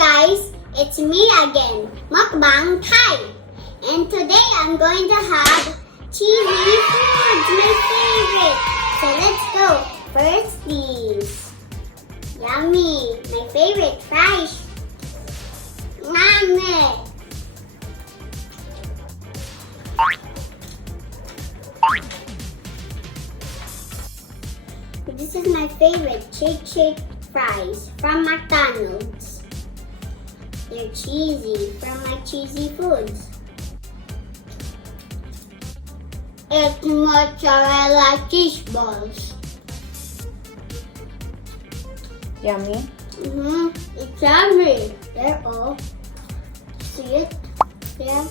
guys, it's me again, Mukbang Kite. And today I'm going to have cheesy foods, my favorite. So let's go. First these. Yummy. My favorite fries. Name. This is my favorite shake fries from McDonald's. They're cheesy from my cheesy foods. It's mozzarella cheese balls. Yummy. It's yummy. They're all. See it? Yeah.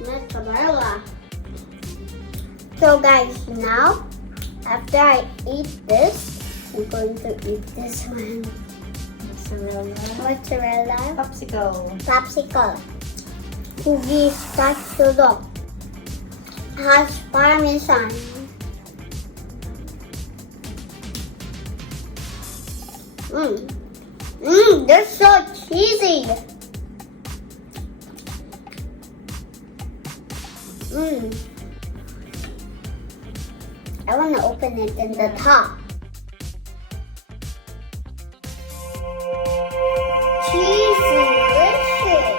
Mozzarella. So guys, now after I eat this, I'm going to eat this one. Mozzarella. Popsicle. Cookies, cashew, has parmesan. They're so cheesy. I want to open it in the top. Cheesy, delicious.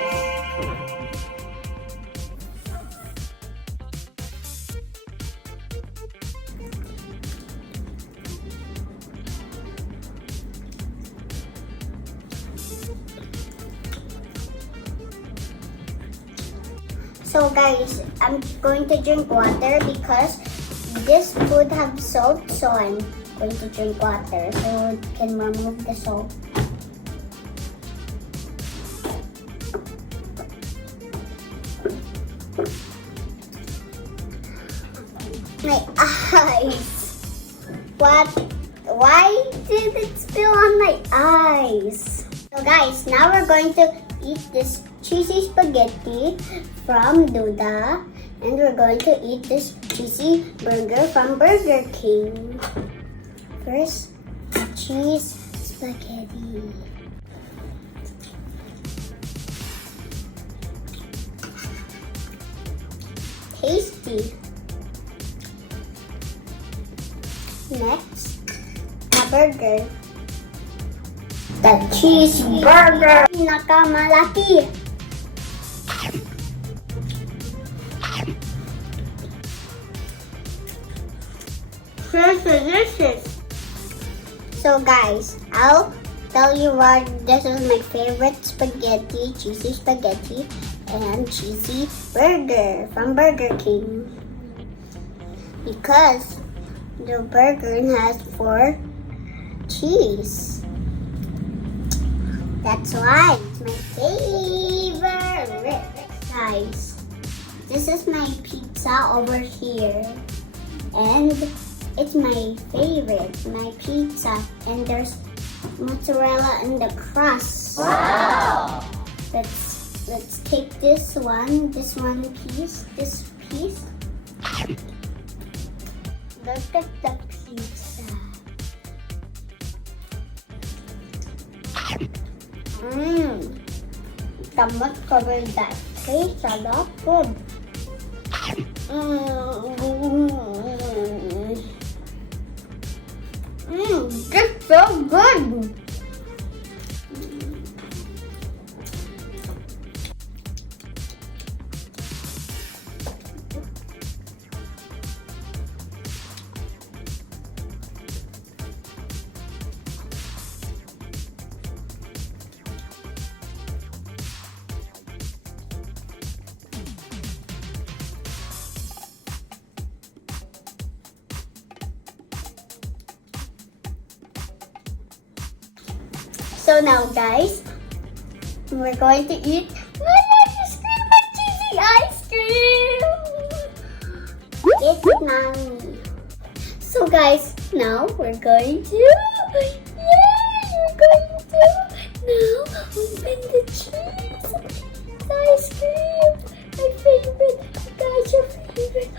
So guys, I'm going to drink water because this food have salt, so I'm going to drink water so we can remove the salt. My eyes. What? Why did it spill on my eyes? So guys, now we're going to eat this cheesy spaghetti from Duda, and we're going to eat this cheesy burger from Burger King. First, cheese spaghetti. Tasty. Next, a burger. The cheeseburger. Nakamalaki. Delicious. So guys, I'll tell you what this is my favorite spaghetti, cheesy spaghetti and cheesy burger from Burger King. Because the burger has 4 cheese. That's why it's my favorite. Guys, this is my pizza over here. And it's my favorite, my pizza. And there's mozzarella in the crust. Wow! Let's take this one piece, this piece. Look at the pizza. The mozzarella tastes a lot good. It's so good. So now guys, we're going to eat my ice cream, my cheesy ice cream. It's mommy. So guys, now we're going to now open the cheese ice cream. My favorite. Guys, your favorite.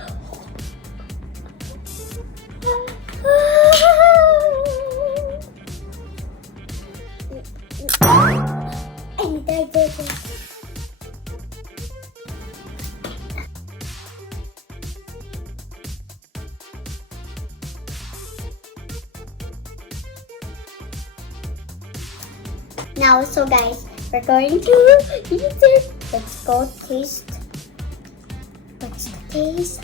Ah. Now, so guys, we're going to eat it. Let's go taste. What's the taste?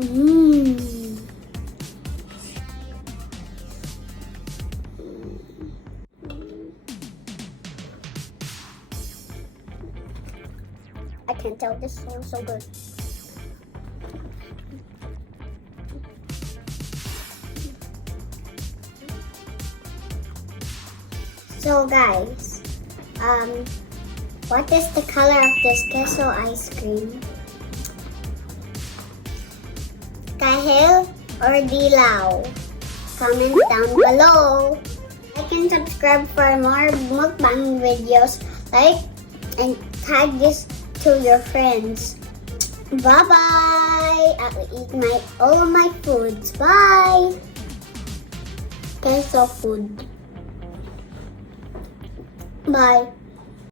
Mmm. I can tell this smells so good. So guys, what is the color of this queso ice cream? Kahel or dilaw? Comment down below. Like and subscribe for more mukbang videos. Like and tag this to your friends. Bye bye. I'll eat all of my foods. Bye. Queso food. Bye.